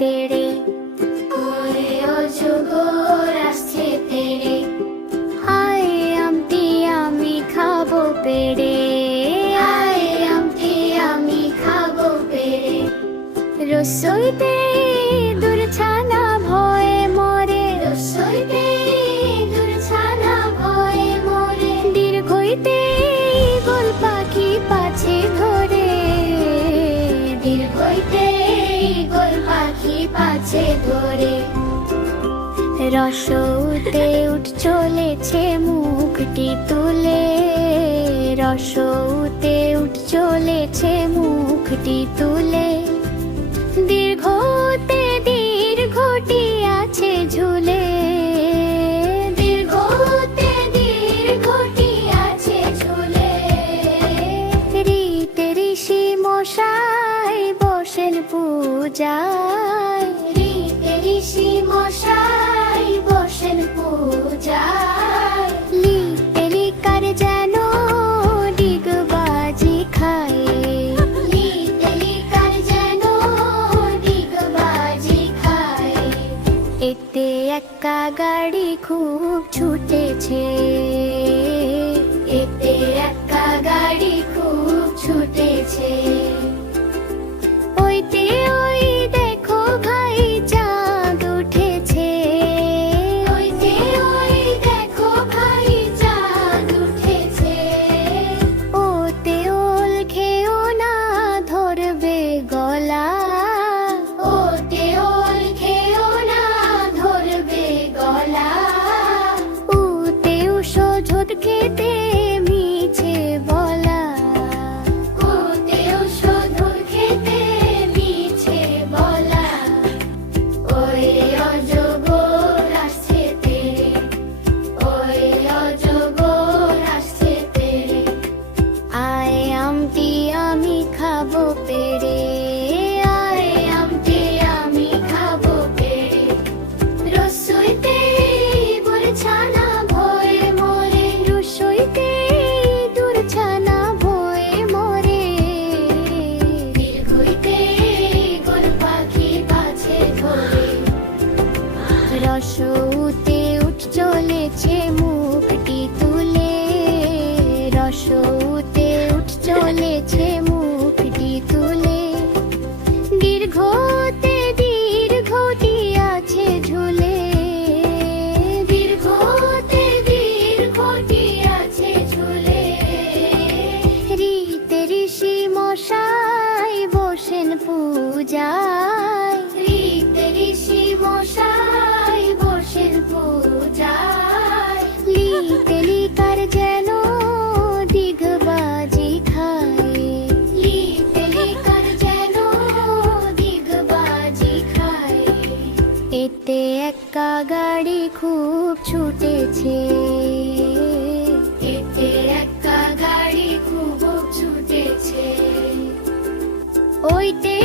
তেড়ে। ওরে অজগর আসছে তেড়ে, আয় আমটি আমি খাবো পেড়ে, আয় আমটি আমি খাবো পেড়ে। রসইতে ইঁদুর ছানা ভয়ে মরে, রসইতে ইঁদুর ছানা ভয়ে মরে। দীর্ঘইতে ঈগল পাখি পাছে ধরে, দীর্ঘইতে ঈগল পাখি পাছে ধরে। রসৌতে উঠ চলেছে মুখটি তুলে, রসৌতে উঠ চলেছে মুখটি তুলে। দীর্ঘতে দীর্ঘটি আছে ঝুলে, দীর্ঘতে দীর্ঘটি আছে ঝুলে। রীতে ঋষি মশাই বসেন পূজায়, রীতে ঋষি মশাই বসেন পূজায়। লিতে লিকার যেন ডিগবাজি খায়, লিতে লিকার যেন ডিগবাজি খায়। এতে একা গাড়ি খুব ছুটেছে, এতে একা গাড়ি খুব ছুটেছে। ওইতে ওই দেখো ভাই চাঁদ উঠেছে, ওইতে ওই দেখো ভাই চাঁদ উঠেছে। ওতে ওল খেও না ধরবে গলা, ওতে ওল খেও না ধরবে গলা। উতে উষো ঝোট খেতে মিছে বলা, উতে উষো ঝোট খেতে মিছে বলা। ওই অজগর আসছে তেড়ে, ওই অজগর আসছে তেড়ে, আয় আমটি আমি খাবো পেড়ে, আয় আমটি আমি খাবো পেড়ে। রসইতে ইঁদুর ছানা ভয়ে মরে, রসইতে ইঁদুর ছানা ভয়ে মরে। দীর্ঘইতে ঈগল পাখি পাছে ধরে, রসৌতে উঠ চলেছে মুখটি তুলে, রসৌতে উঠ চলেছে মুখটি তুলে। দীর্ঘতে দীর্ঘটি আছে ঝুলে, দীর্ঘতে দীর্ঘটি আছে ঝুলে। রীতে ঋষি মশাই বসেন পূজায়, রীতে ঋষি মশাই বসেন পূজায়। লিতে লিকার যেন ডিগবাজি খায়, লিতে লিকার যেন ডিগবাজি খায়। এতে একা গাড়ি খুব ছুটেছে, এতে একা গাড়ি খুব ছুটেছে। ওইতে